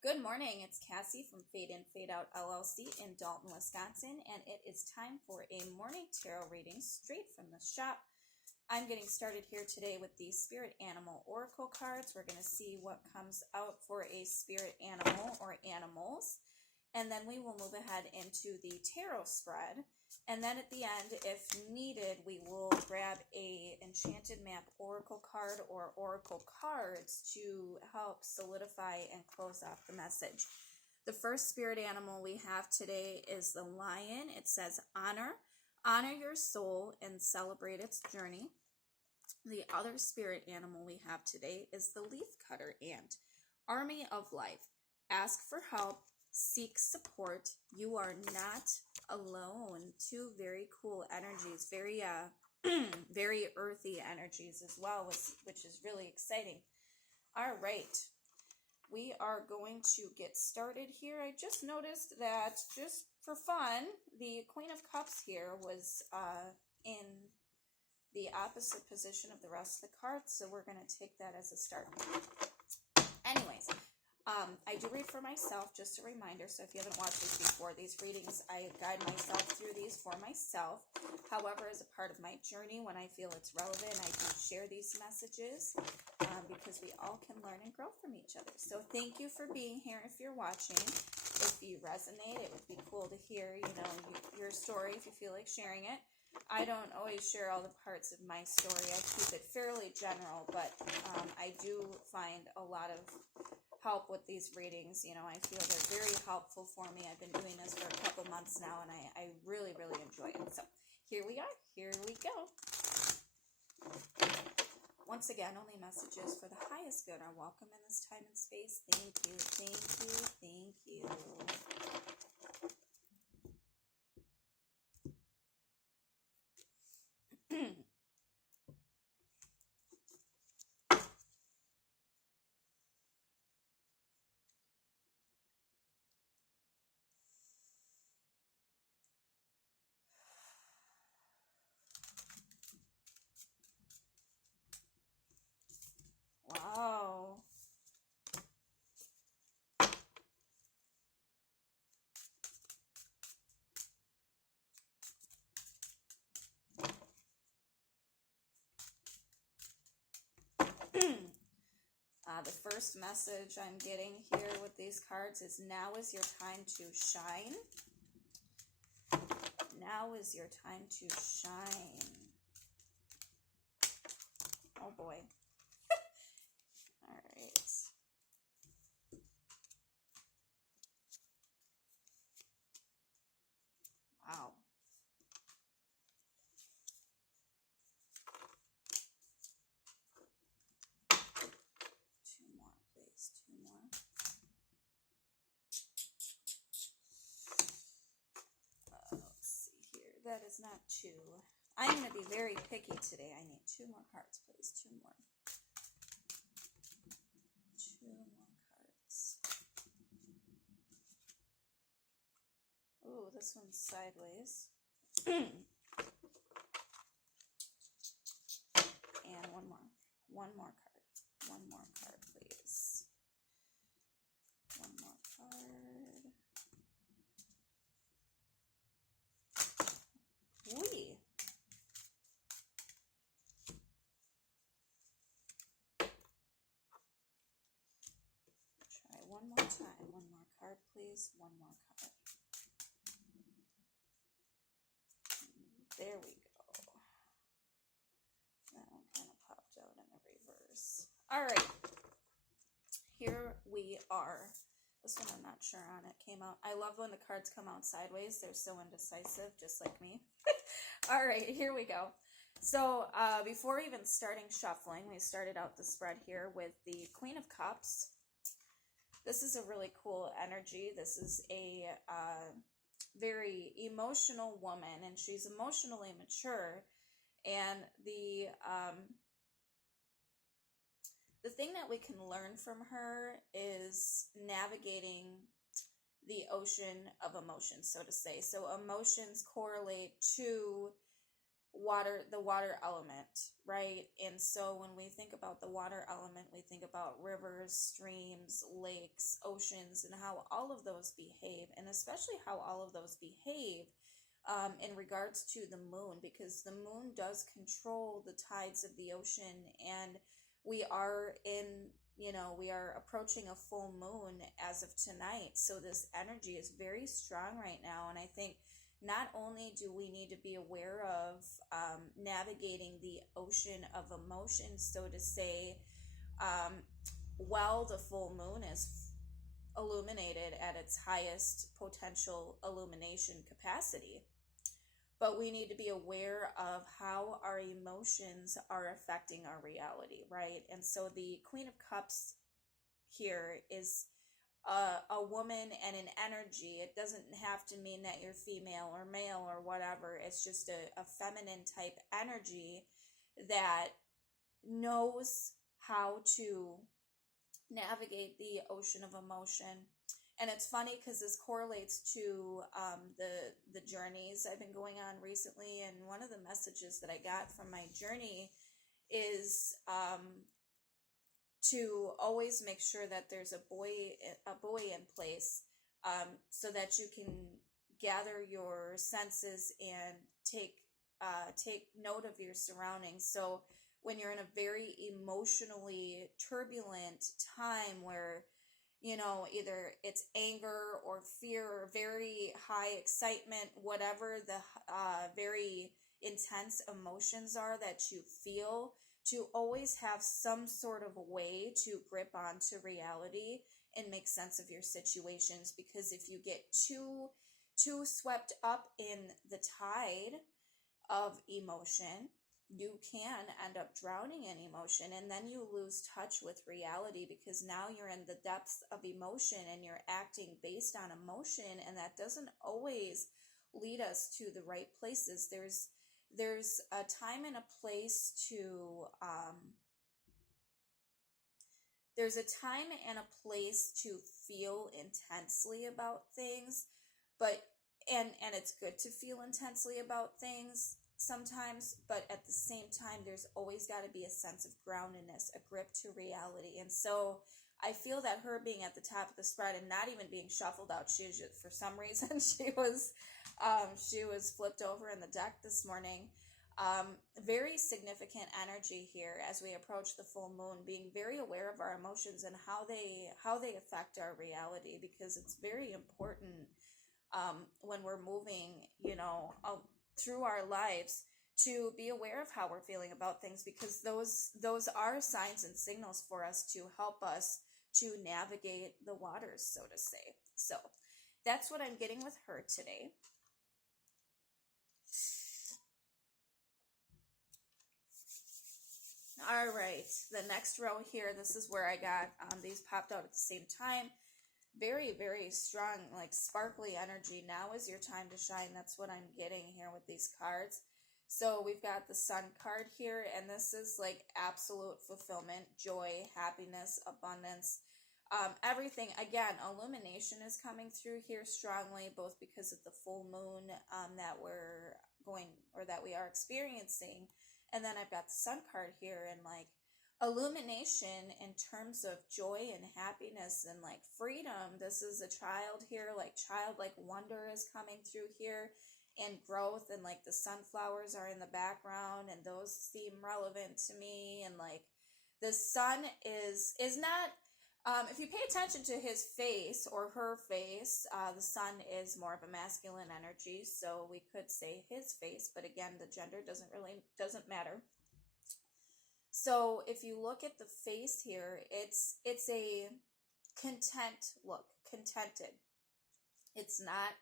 Good morning, it's Cassie from Fade In Fade Out LLC in Dalton, Wisconsin, and it is time for a morning tarot reading straight from the shop. I'm getting started here today with the Spirit Animal Oracle cards. We're going to see what comes out for a spirit animal or animals, and then we will move ahead into the tarot spread. And then at the end, if needed, we will grab a Enchanted Map Oracle card or Oracle cards to help solidify and close off the message. The first spirit animal we have today is the lion. It says, honor your soul and celebrate its journey. The other spirit animal we have today is the leafcutter ant. Army of life. Ask for help. Seek support. You are not alone. Two very cool energies, very very earthy energies as well, which is really exciting. All right, we are going to get started here. I just noticed that, just for fun, the Queen of Cups here was in the opposite position of the rest of the cards, so we're going to take that as a start. Anyways, I do read for myself, just a reminder, so if you haven't watched these before, these readings, I guide myself through these for myself. However, as a part of my journey, when I feel it's relevant, I do share these messages because we all can learn and grow from each other. So thank you for being here if you're watching. If you resonate, it would be cool to hear, your story if you feel like sharing it. I don't always share all the parts of my story. I keep it fairly general, but I do find a lot of help with these readings. I feel they're very helpful for me. I've been doing this for a couple months now, and I really, really enjoy it. So here we are. Here we go. Once again, only messages for the highest good are welcome in this time and space. Thank you, thank you, thank you. Wow. The first message I'm getting here with these cards is now is your time to shine. Now is your time to shine. Oh boy. All right. Wow. Two more, please. Two more. Let's see here. That is not two. I'm going to be very picky today. I need two more cards, please. Two more. Two more cards. Ooh, this one's sideways. And one more. One more card. One more card, please. One more card. Wee. Try one more time. One more card, please. One more card. There we go. That one kind of popped out in the reverse. All right. Here we are. This one I'm not sure on. It came out. I love when the cards come out sideways. They're so indecisive, just like me. All right, here we go. So before even starting shuffling, we started out the spread here with the Queen of Cups. This is a really cool energy. This is a very emotional woman, and she's emotionally mature. And the thing that we can learn from her is navigating the ocean of emotions, so to say. So emotions correlate to the water element, right? And so when we think about the water element, we think about rivers, streams, lakes, oceans, and how all of those behave, and especially how all of those behave in regards to the moon, because the moon does control the tides of the ocean, and we are we are approaching a full moon as of tonight. So this energy is very strong right now, and I think not only do we need to be aware of navigating the ocean of emotions, so to say, while the full moon is illuminated at its highest potential illumination capacity, but we need to be aware of how our emotions are affecting our reality, right? And so the Queen of Cups here is a woman and an energy. It doesn't have to mean that you're female or male or whatever. It's just a feminine type energy that knows how to navigate the ocean of emotion. And it's funny because this correlates to the journeys I've been going on recently. And one of the messages that I got from my journey is to always make sure that there's a buoy in place, so that you can gather your senses and take note of your surroundings. So when you're in a very emotionally turbulent time where either it's anger or fear or very high excitement, whatever the very intense emotions are that you feel, to always have some sort of way to grip onto reality and make sense of your situations. Because if you get too swept up in the tide of emotion, you can end up drowning in emotion, and then you lose touch with reality, because now you're in the depths of emotion and you're acting based on emotion, and that doesn't always lead us to the right places. There's a time and a place to there's a time and a place to feel intensely about things, but and it's good to feel intensely about things sometimes, but at the same time, there's always got to be a sense of groundedness, a grip to reality. And so I feel that her being at the top of the spread and not even being shuffled out, for some reason, she was flipped over in the deck this morning. Very significant energy here as we approach the full moon, being very aware of our emotions and how they affect our reality, because it's very important when we're moving, through our lives, to be aware of how we're feeling about things, because those are signs and signals for us to help us to navigate the waters, so to say. So that's what I'm getting with her today. All right, the next row here, this is where I got these popped out at the same time. Very, very strong, like sparkly energy. Now is your time to shine. That's what I'm getting here with these cards. So we've got the Sun card here, and this is like absolute fulfillment, joy, happiness, abundance, everything. Again, illumination is coming through here strongly, both because of the full moon that we are experiencing. And then I've got the Sun card here, and like illumination in terms of joy and happiness and like freedom. This is a child here, like childlike wonder is coming through here, and growth, and like the sunflowers are in the background, and those seem relevant to me. And like the sun is not, if you pay attention to his face or her face, the sun is more of a masculine energy, so we could say his face, but again, the gender doesn't matter. So if you look at the face here, it's a content look, contented. It's not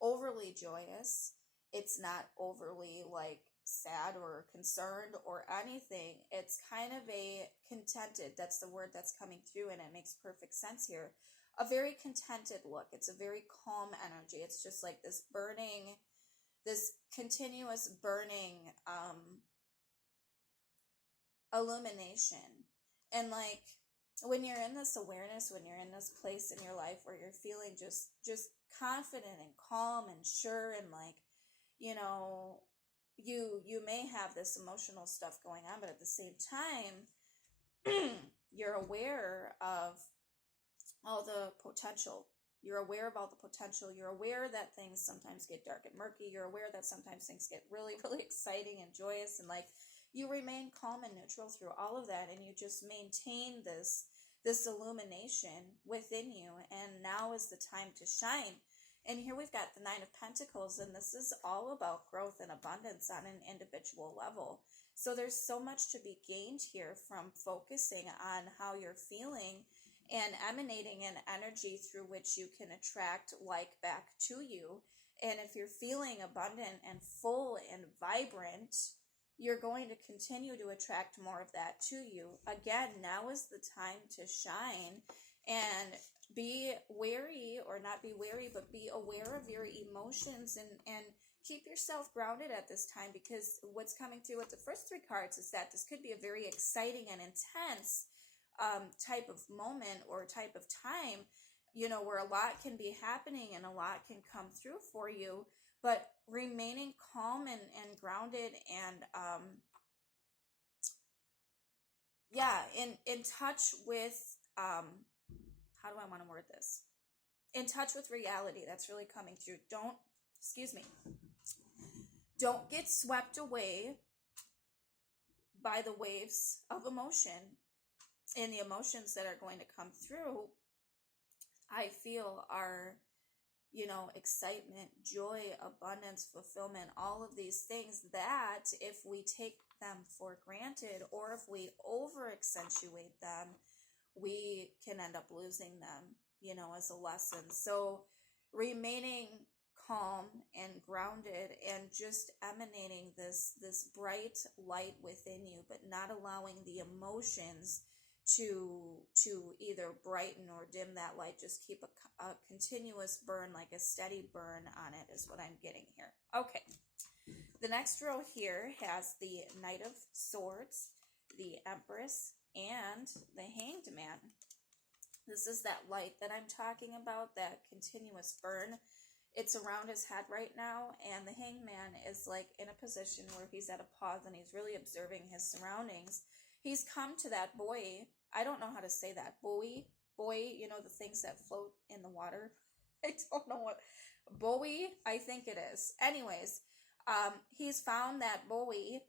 overly joyous. It's not overly like sad or concerned or anything. It's kind of a contented. That's the word that's coming through, and it makes perfect sense here. A very contented look. It's a very calm energy. It's just like this burning, this continuous burning, illumination. And like when you're in this awareness, when you're in this place in your life where you're feeling just confident and calm and sure, and like you may have this emotional stuff going on, but at the same time, you're aware of all the potential. You're aware of all the potential. You're aware that things sometimes get dark and murky. You're aware that sometimes things get really, really exciting and joyous, and like you remain calm and neutral through all of that, and you just maintain this illumination within you. And now is the time to shine. And here we've got the Nine of Pentacles, and this is all about growth and abundance on an individual level. So there's so much to be gained here from focusing on how you're feeling and emanating an energy through which you can attract like back to you. And if you're feeling abundant and full and vibrant, you're going to continue to attract more of that to you. Again, now is the time to shine and be wary, or not be wary, but be aware of your emotions, and keep yourself grounded at this time, because what's coming through with the first three cards is that this could be a very exciting and intense type of moment or type of time, where a lot can be happening and a lot can come through for you, but remaining calm and grounded and in touch with how do I want to word this? In touch with reality. That's really coming through. Don't get swept away by the waves of emotion, and the emotions that are going to come through, I feel, are, excitement, joy, abundance, fulfillment, all of these things that if we take them for granted, or if we over accentuate them, we can end up losing them, as a lesson. So remaining calm and grounded and just emanating this bright light within you, but not allowing the emotions to either brighten or dim that light. Just keep a continuous burn, like a steady burn on it, is what I'm getting here. Okay. The next row here has the Knight of Swords, the Empress, and the Hanged Man. This is that light that I'm talking about, that continuous burn. It's around his head right now, and the Hanged Man is like in a position where he's at a pause and he's really observing his surroundings. He's come to that buoy. I don't know how to say that. Buoy, the things that float in the water. I don't know what. Buoy, I think it is. Anyways, he's found that buoy,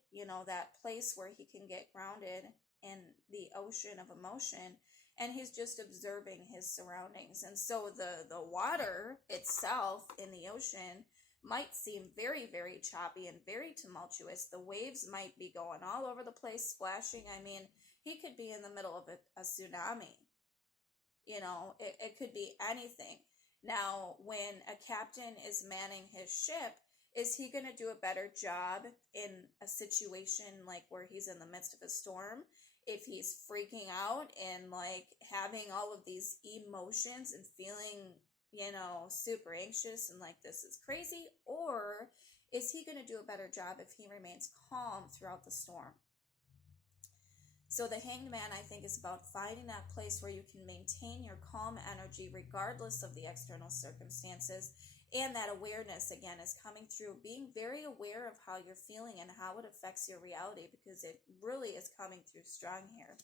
that place where he can get grounded in the ocean of emotion, and he's just observing his surroundings. And so the water itself in the ocean might seem very, very choppy and very tumultuous. The waves might be going all over the place, splashing. I mean, he could be in the middle of a tsunami. It could be anything. Now, when a captain is manning his ship, is he going to do a better job in a situation like where he's in the midst of a storm? If he's freaking out and like having all of these emotions and feeling, super anxious and like this is crazy? Or is he going to do a better job if he remains calm throughout the storm? So the Hanged Man, I think, is about finding that place where you can maintain your calm energy regardless of the external circumstances. And that awareness, again, is coming through. Being very aware of how you're feeling and how it affects your reality, because it really is coming through strong here.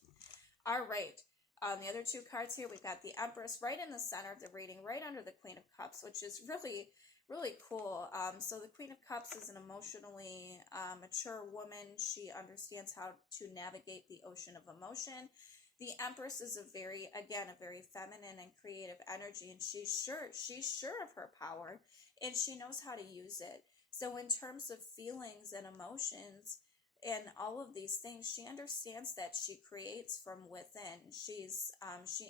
All right. The other two cards here, we've got the Empress right in the center of the reading, right under the Queen of Cups, which is really, really cool. So the Queen of Cups is an emotionally mature woman. She understands how to navigate the ocean of emotion. The Empress is a very feminine and creative energy, and she's sure of her power, and she knows how to use it. So in terms of feelings and emotions and all of these things, she understands that she creates from within. She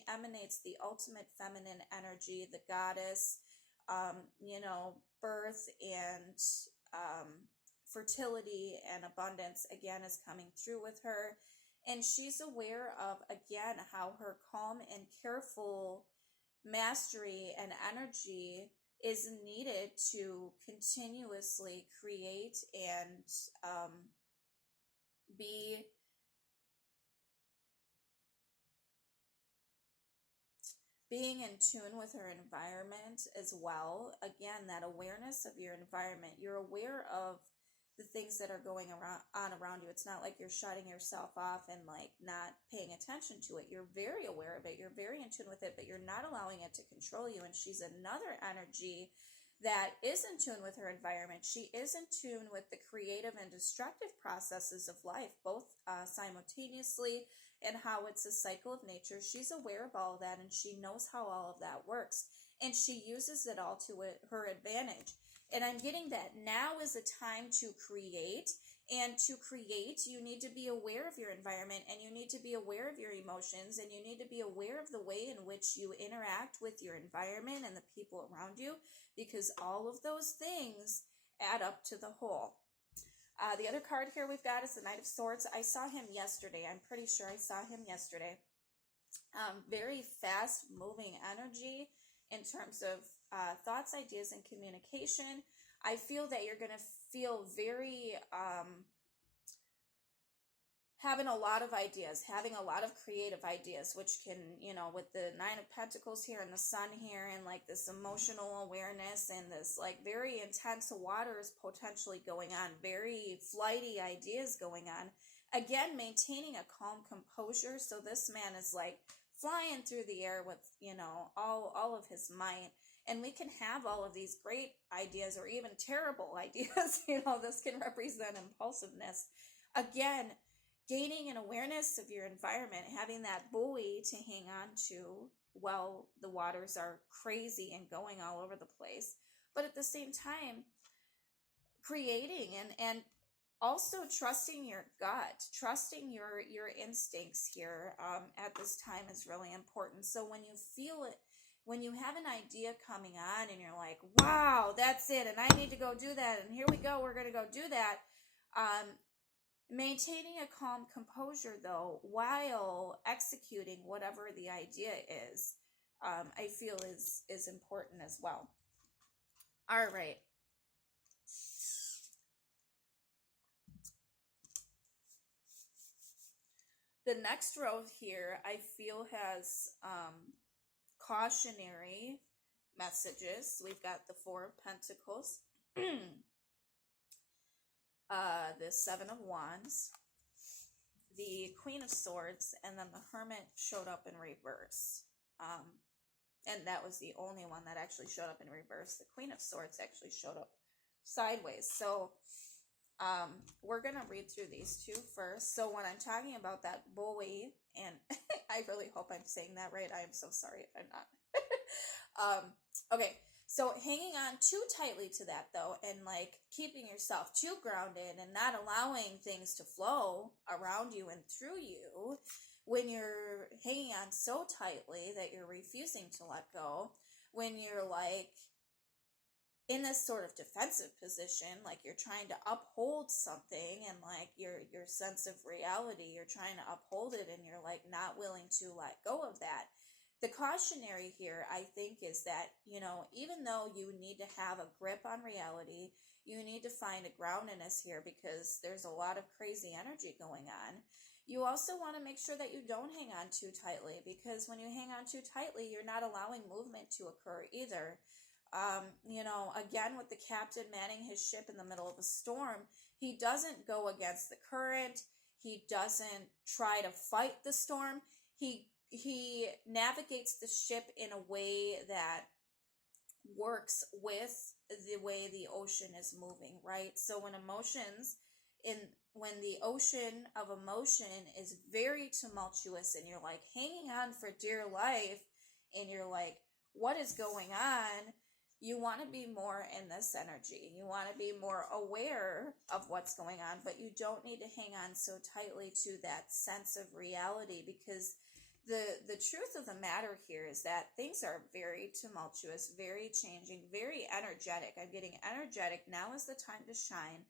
emanates the ultimate feminine energy, the goddess, birth and fertility and abundance, again, is coming through with her. And she's aware of, again, how her calm and careful mastery and energy is needed to continuously create and being in tune with her environment as well. Again, that awareness of your environment. You're aware of the things that are going around you. It's not like you're shutting yourself off and like not paying attention to it. You're very aware of it. You're very in tune with it, but you're not allowing it to control you. And she's another energy that is in tune with her environment. She is in tune with the creative and destructive processes of life, both simultaneously, and how it's a cycle of nature. She's aware of all of that, and she knows how all of that works. And she uses it all to her advantage. And I'm getting that now is a time to create. And to create, you need to be aware of your environment, and you need to be aware of your emotions, and you need to be aware of the way in which you interact with your environment and the people around you, because all of those things add up to the whole. The other card here we've got is the Knight of Swords. I saw him yesterday. I'm pretty sure I saw him yesterday. Very fast moving energy in terms of thoughts, ideas, and communication. I feel that you're going to feel very having a lot of ideas, having a lot of creative ideas, which can, with the Nine of Pentacles here and the Sun here, and like this emotional awareness and this like very intense waters potentially going on, very flighty ideas going on. Again, maintaining a calm composure. So this man is like flying through the air with, all of his might. And we can have all of these great ideas or even terrible ideas. This can represent impulsiveness. Again, gaining an awareness of your environment, having that buoy to hang on to while the waters are crazy and going all over the place. But at the same time, creating and also trusting your gut, trusting your instincts here at this time is really important. So when you feel it, when you have an idea coming on and you're like, wow, that's it, and I need to go do that, and here we go, we're going to go do that. Maintaining a calm composure, though, while executing whatever the idea is, I feel is important as well. All right. The next row here, I feel has cautionary messages. We've got the Four of Pentacles, the Seven of Wands, the Queen of Swords, and then the Hermit showed up in reverse. And that was the only one that actually showed up in reverse. The Queen of Swords actually showed up sideways. So we're going to read through these two first. So when I'm talking about that buoy, and I really hope I'm saying that right. I am so sorry if I'm not. Okay. So hanging on too tightly to that, though, and like keeping yourself too grounded and not allowing things to flow around you and through you, when you're hanging on so tightly that you're refusing to let go, when you're like in this sort of defensive position, like you're trying to uphold something and like your sense of reality, you're trying to uphold it and you're like not willing to let go of that. The cautionary here, I think, is that, even though you need to have a grip on reality, you need to find a groundedness here because there's a lot of crazy energy going on. You also want to make sure that you don't hang on too tightly, because when you hang on too tightly, you're not allowing movement to occur either. Again, with the captain manning his ship in the middle of a storm, he doesn't go against the current. He doesn't try to fight the storm. He navigates the ship in a way that works with the way the ocean is moving, right? So when the ocean of emotion is very tumultuous and you're like hanging on for dear life and you're like, what is going on? You want to be more in this energy. You want to be more aware of what's going on, but you don't need to hang on so tightly to that sense of reality, because the truth of the matter here is that things are very tumultuous, very changing, very energetic. I'm getting energetic. Now is the time to shine.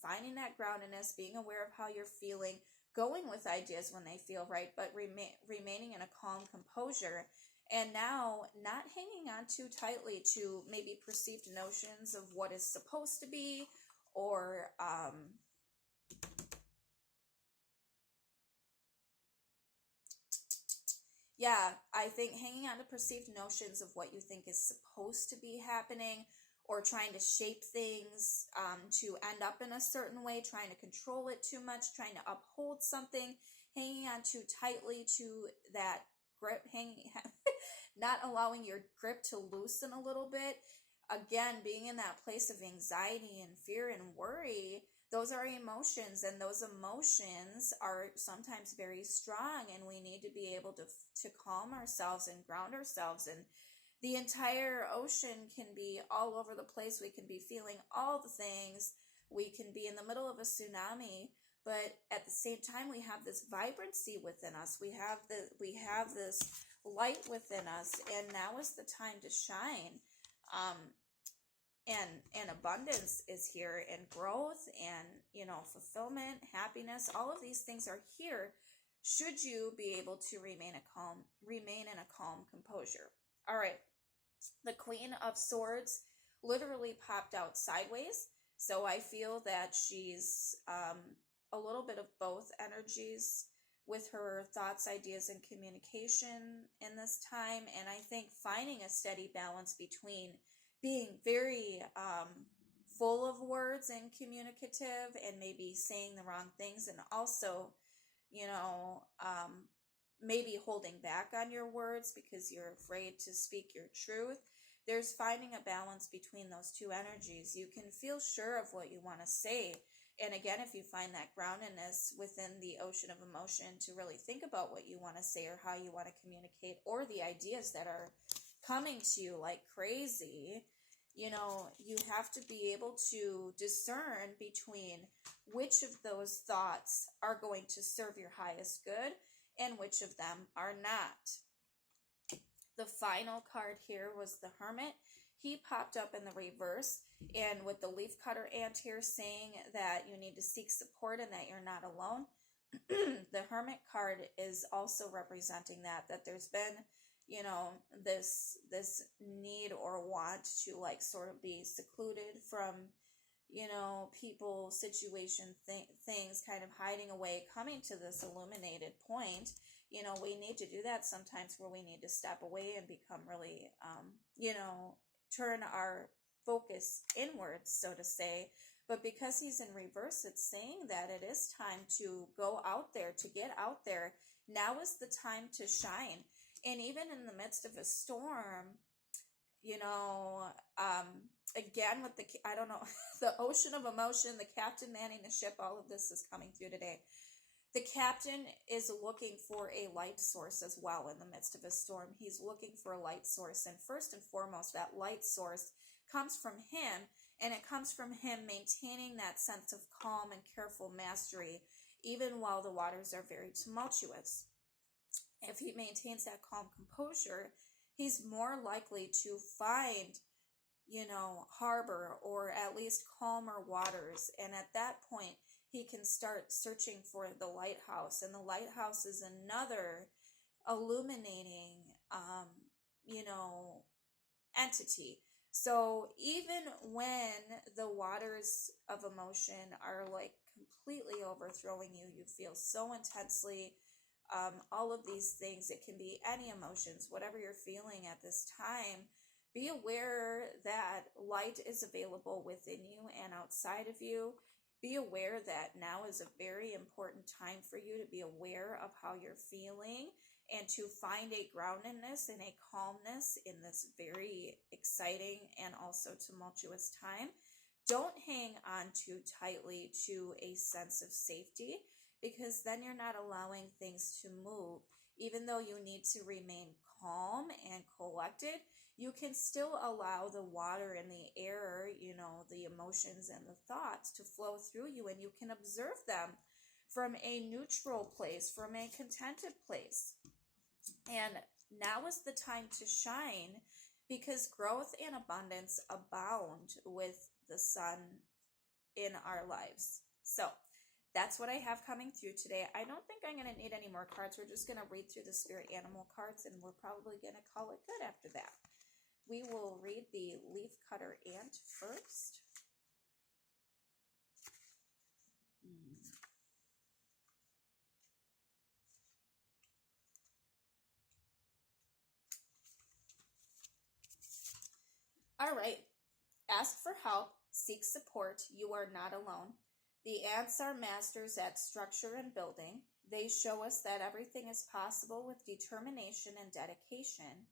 Finding that groundedness, being aware of how you're feeling, going with ideas when they feel right, but remaining in a calm composure. And now not hanging on too tightly to maybe perceived notions of what is supposed to be, or I think hanging on to perceived notions of what you think is supposed to be happening, or trying to shape things to end up in a certain way, trying to control it too much, trying to uphold something, hanging on too tightly to that grip, not allowing your grip to loosen a little bit. Again, being in that place of anxiety and fear and worry, those are emotions, and those emotions are sometimes very strong, and we need to be able to calm ourselves and ground ourselves. And the entire ocean can be all over the place. We can be feeling all the things. We can be in the middle of a tsunami, but at the same time, we have this vibrancy within us. We have this light within us, and now is the time to shine. And abundance is here, and growth, and fulfillment, happiness. All of these things are here. Should you be able to remain in a calm composure? All right. The Queen of Swords literally popped out sideways, so I feel that she's a little bit of both energies with her thoughts, ideas, and communication in this time. And I think finding a steady balance between being very full of words and communicative, and maybe saying the wrong things, and also, maybe holding back on your words because you're afraid to speak your truth. There's finding a balance between those two energies. You can feel sure of what you want to say. And again, if you find that groundedness within the ocean of emotion to really think about what you want to say or how you want to communicate, or the ideas that are coming to you like crazy, you have to be able to discern between which of those thoughts are going to serve your highest good and which of them are not. The final card here was the Hermit. He popped up in the reverse, and with the leaf cutter ant here saying that you need to seek support and that you're not alone. The Hermit card is also representing that there's been, this need or want to sort of be secluded from, people, situation, things, kind of hiding away, coming to this illuminated point. We need to do that sometimes, where we need to step away and become really, turn our focus inwards, so to say. But because he's in reverse, it's saying that it is time to go out there, to get out there. Now is the time to shine. And even in the midst of a storm, again, with the ocean of emotion, the captain manning the ship, all of this is coming through today. The captain is looking for a light source as well in the midst of a storm. He's looking for a light source. And first and foremost, that light source comes from him, and it comes from him maintaining that sense of calm and careful mastery, even while the waters are very tumultuous. If he maintains that calm composure, he's more likely to find, harbor, or at least calmer waters. And at that point, he can start searching for the lighthouse. And the lighthouse is another illuminating, entity. So even when the waters of emotion are completely overthrowing you, you feel so intensely, all of these things, it can be any emotions, whatever you're feeling at this time, be aware that light is available within you and outside of you. Be aware that now is a very important time for you to be aware of how you're feeling, and to find a groundedness and a calmness in this very exciting and also tumultuous time. Don't hang on too tightly to a sense of safety, because then you're not allowing things to move. Even though you need to remain calm and collected, you can still allow the water and the air, the emotions and the thoughts to flow through you, and you can observe them from a neutral place, from a contented place. And now is the time to shine, because growth and abundance abound with the sun in our lives. So that's what I have coming through today. I don't think I'm going to need any more cards. We're just going to read through the spirit animal cards, and we're probably going to call it good after that. We will read the leaf cutter ant first. All right. Ask for help, seek support. You are not alone. The ants are masters at structure and building. They show us that everything is possible with determination and dedication.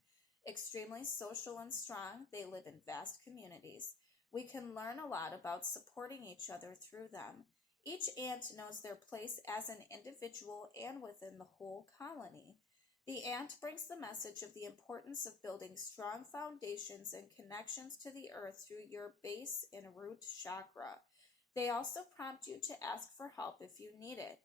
Extremely social and strong, they live in vast communities. We can learn a lot about supporting each other through them. Each ant knows their place as an individual and within the whole colony. The ant brings the message of the importance of building strong foundations and connections to the earth through your base and root chakra. They also prompt you to ask for help if you need it.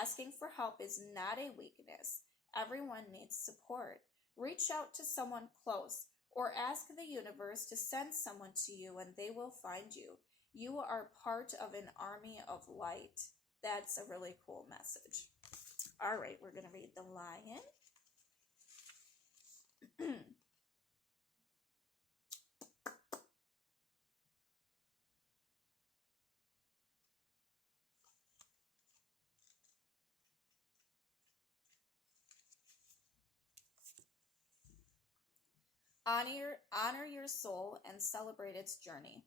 Asking for help is not a weakness. Everyone needs support. Reach out to someone close or ask the universe to send someone to you and they will find you. You are part of an army of light. That's a really cool message. All right, we're going to read the lion. Honor your soul and celebrate its journey.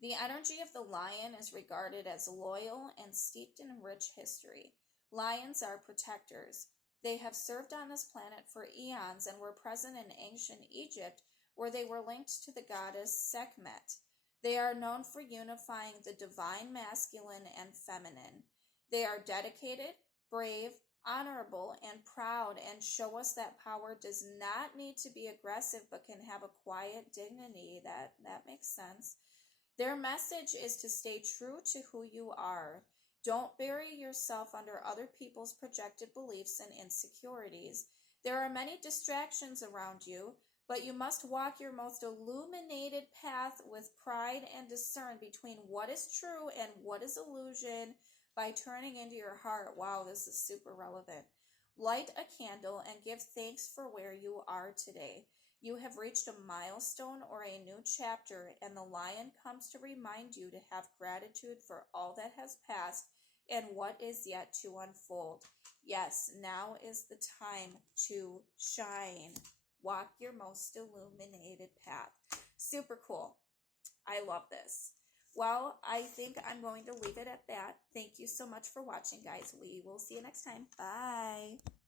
The energy of the lion is regarded as loyal and steeped in rich history. Lions are protectors. They have served on this planet for eons and were present in ancient Egypt, where they were linked to the goddess Sekhmet. They are known for unifying the divine masculine and feminine. They are dedicated, brave, honorable, and proud, and show us that power does not need to be aggressive but can have a quiet dignity. That makes sense. Their message is to stay true to who you are. Don't bury yourself under other people's projected beliefs and insecurities. There are many distractions around you, but you must walk your most illuminated path with pride and discern between what is true and what is illusion by turning into your heart. Wow, this is super relevant. Light a candle and give thanks for where you are today. You have reached a milestone or a new chapter, and the lion comes to remind you to have gratitude for all that has passed and what is yet to unfold. Yes, now is the time to shine. Walk your most illuminated path. Super cool. I love this. Well, I think I'm going to leave it at that. Thank you so much for watching, guys. We will see you next time. Bye.